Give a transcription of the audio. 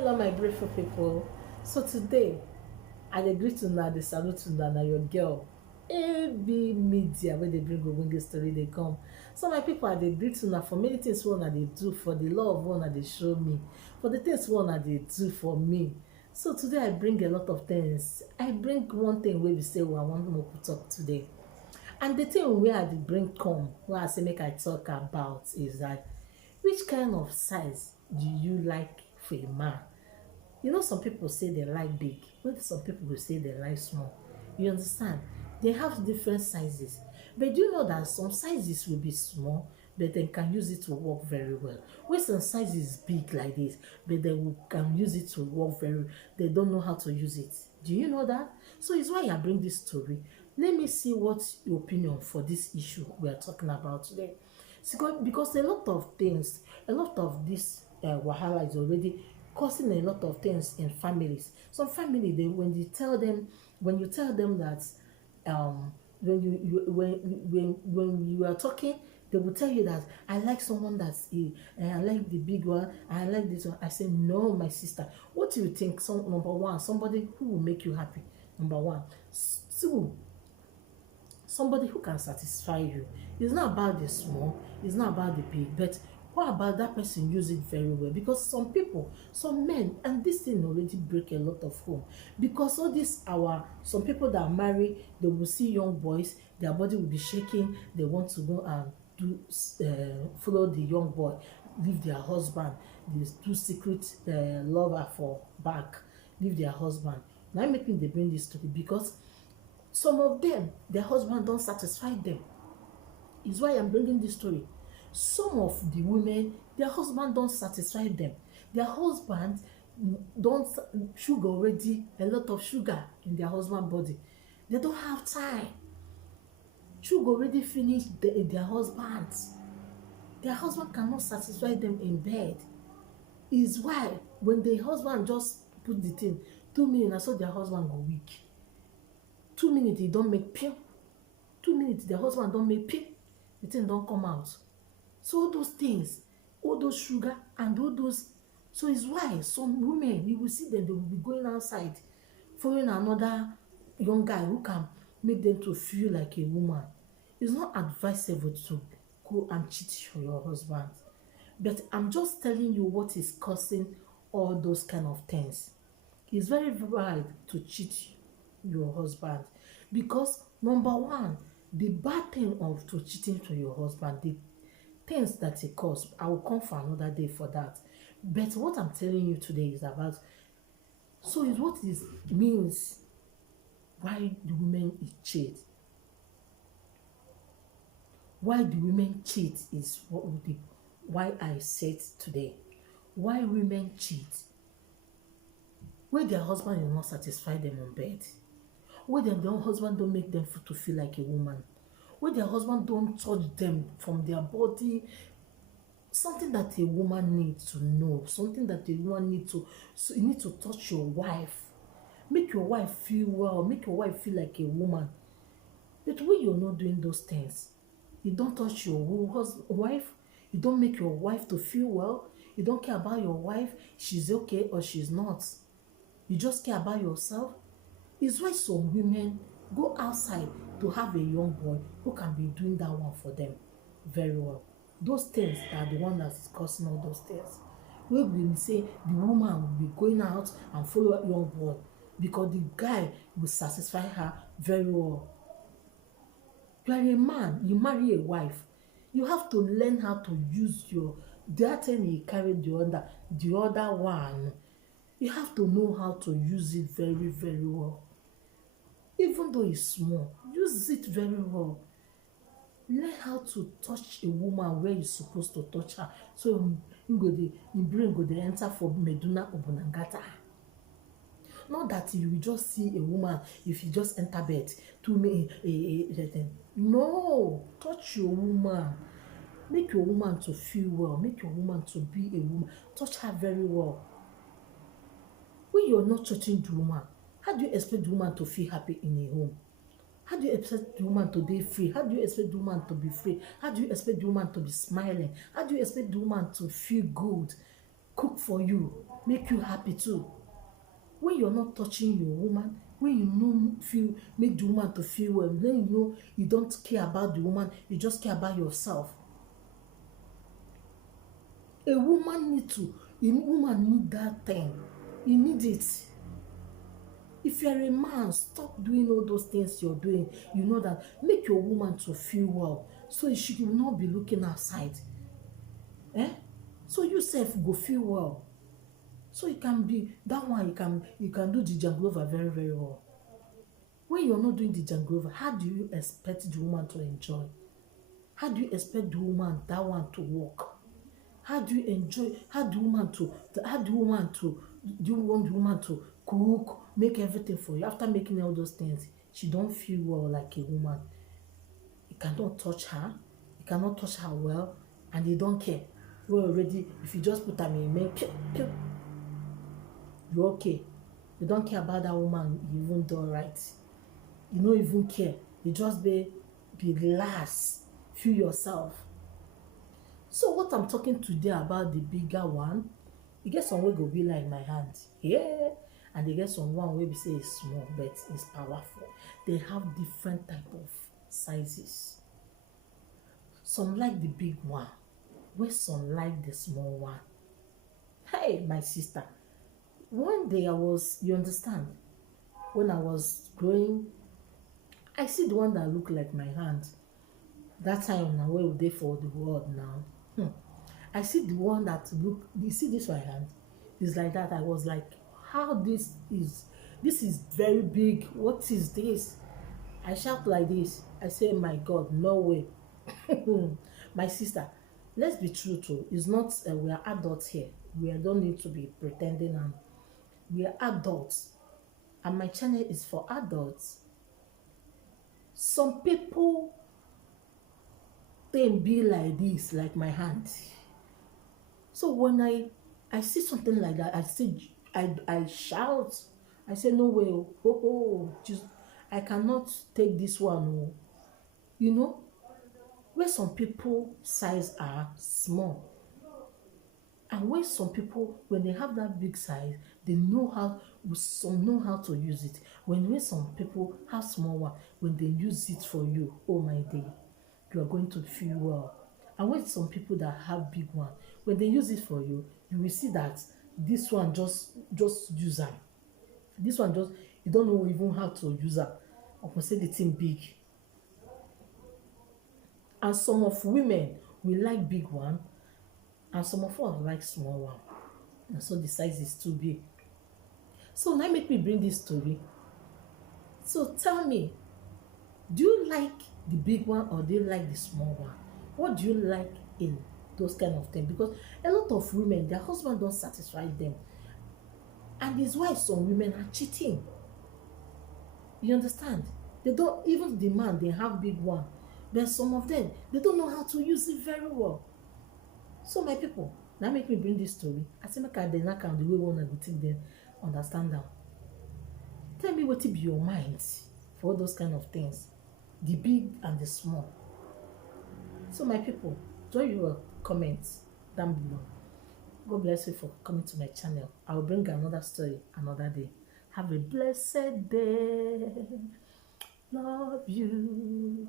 Hello, my beautiful people. So today, I dey greet una, dey salute una, na your girl. AB Media wey dey bring ogbonge story dey come. So my people, I dey greet una for many things wey una dey do, for the love wey una dey show me, for the things wey una dey do for me. So today I bring a lot of things. I bring one thing wey be say I wan make we talk today. And the thing wey I dey bring come, wey I say make I talk about is that which kind of size do you like for a man? You know, some people say they like big, but some people will say they like small. You understand? They have different sizes. But do you know that some sizes will be small, but they can use it to work very well? When some sizes big like this, but can use it to work very, they don't know how to use it. Do you know that? So it's why I bring this story. Let me see what's your opinion for this issue we are talking about today. Because a lot of things, a lot of this wahala is already causing a lot of things in families. Some family, they when you tell them that when you are talking, they will tell you that I like someone I like the big one, I like this one. I say no, my sister. What do you think? Number one, somebody who will make you happy. Number one. Two, somebody who can satisfy you. It's not about the small, it's not about the big, but what about that person use it very well? Because some people, some men, and this thing already break a lot of home. Because all this some people that are married, they will see young boys, their body will be shaking, they want to go and follow the young boy, leave their husband, they do secret lover for back, leave their husband. Now making they bring this to me because some of them, their husband don't satisfy them. Is why I'm bringing this story. Some of the women, their husband don't satisfy them. Their husband don't sugar already, a lot of sugar in their husband body. They don't have time. Sugar already finished their husbands. Their husband cannot satisfy them in bed. Is why when the husband just put the thing, 2 minutes, I saw their husband go weak. 2 minutes, he don't make pure. 2 minutes, the husband don't make pure. The thing don't come out. So all those things, all those sugar and all those, so it's why some women, you will see them, they will be going outside, following another young guy who can make them to feel like a woman. It's not advisable to go and cheat on your husband. But I'm just telling you what is causing all those kind of things. It's very bad to cheat your husband because number one, the bad thing of to cheating to your husband, the things that it cause, I will come for another day for that. But what I'm telling you today is about, so is what is means why the women cheat. Why the women cheat is why I said today. Why women cheat? When their husband will not satisfy them on bed. When their husband don't make them to feel like a woman. When their husband don't touch them from their body. Something that a woman needs to know. Something that a woman needs to, so you need to touch your wife. Make your wife feel well. Make your wife feel like a woman. But when you're not doing those things, you don't touch your wife, you don't make your wife to feel well, you don't care about your wife, she's okay or she's not. You just care about yourself. It's why some women go outside to have a young boy who can be doing that one for them very well. Those things are the one that is causing all those things. We will say the woman will be going out and follow a young boy because the guy will satisfy her very well. You are a man, you marry a wife. You have to learn how to use that thing you carry the other one. You have to know how to use it very, very well. Even though it's small, use it very well. Learn how to touch a woman where you're supposed to touch her. So your brain go dey enter for Meduna Obunangata. Not that you will just see a woman, if you just enter bed, no, touch your woman. Make your woman to feel well. Make your woman to be a woman. Touch her very well. When you're not touching the woman, how do you expect the woman to feel happy in a home? How do you expect the woman to be free? How do you expect the woman to be free? How do you expect the woman to be smiling? How do you expect the woman to feel good? cook for you, make you happy too. When you're not touching your woman, when you know feel make the woman to feel well, then you know you don't care about the woman, you just care about yourself. A woman need that thing. You need it. If you're a man, stop doing all those things you're doing. You know that make your woman to feel well, so she will not be looking outside. Eh? So you self go feel well. So you can be that one. You can do the janglova very very well. When you're not doing the janglova, how do you expect the woman to enjoy? How do you expect the woman that one to work? How do you enjoy? How do you want the woman to cook, make everything for you? After making all those things, she don't feel well like a woman. You cannot touch her. You cannot touch her well, and you don't care. You already, if you just put them in, make you're okay. You don't care about that woman. You even do right. You don't even care. You just be relaxed. Feel yourself. So what I'm talking today about the bigger one, you get some way go be like my hand, yeah, and you get some one way we say it's small but it's powerful. They have different type of sizes. Some like the big one, where some like the small one. Hey, my sister, one day you understand, when I was growing, I see the one that look like my hand. That time now, where would they for the world now? I see the one that look, you see this my hand? It's like that. I was like, how this is very big. What is this? I shout like this. I say, my God, no way. My sister, let's be true too. It's not, we are adults here. We don't need to be pretending, and we are adults. And my channel is for adults. Some people, they be like this, like my hand. So when I see something like that, I shout. I say, no way, just I cannot take this one. Oh. You know, where some people size are small, and where some people, when they have that big size, they know how, some know how to use it. When some people have small one, when they use it for you, oh my day, you are going to feel well. And when some people that have big one, when they use it for you, you will see that this one just use them. This one just, you don't know even how to use them. I can say the thing big. And some of women will like big one, and some of us like small one. And so the size is too big. So now make me bring this story. So tell me, do you like the big one or do you like the small one? What do you like in those kind of things? Because a lot of women, their husband don't satisfy them, and it's why some women are cheating. You understand? They don't, even the man, they have big one, but some of them, they don't know how to use it very well. So my people, now make me bring this story. I say, make I the knock and the way one I go take them understand them. Tell me what it be your mind for all those kind of things, the big and the small. So my people, join your comments down below. God bless you for coming to my channel. I will bring another story another day. Have a blessed day. Love you.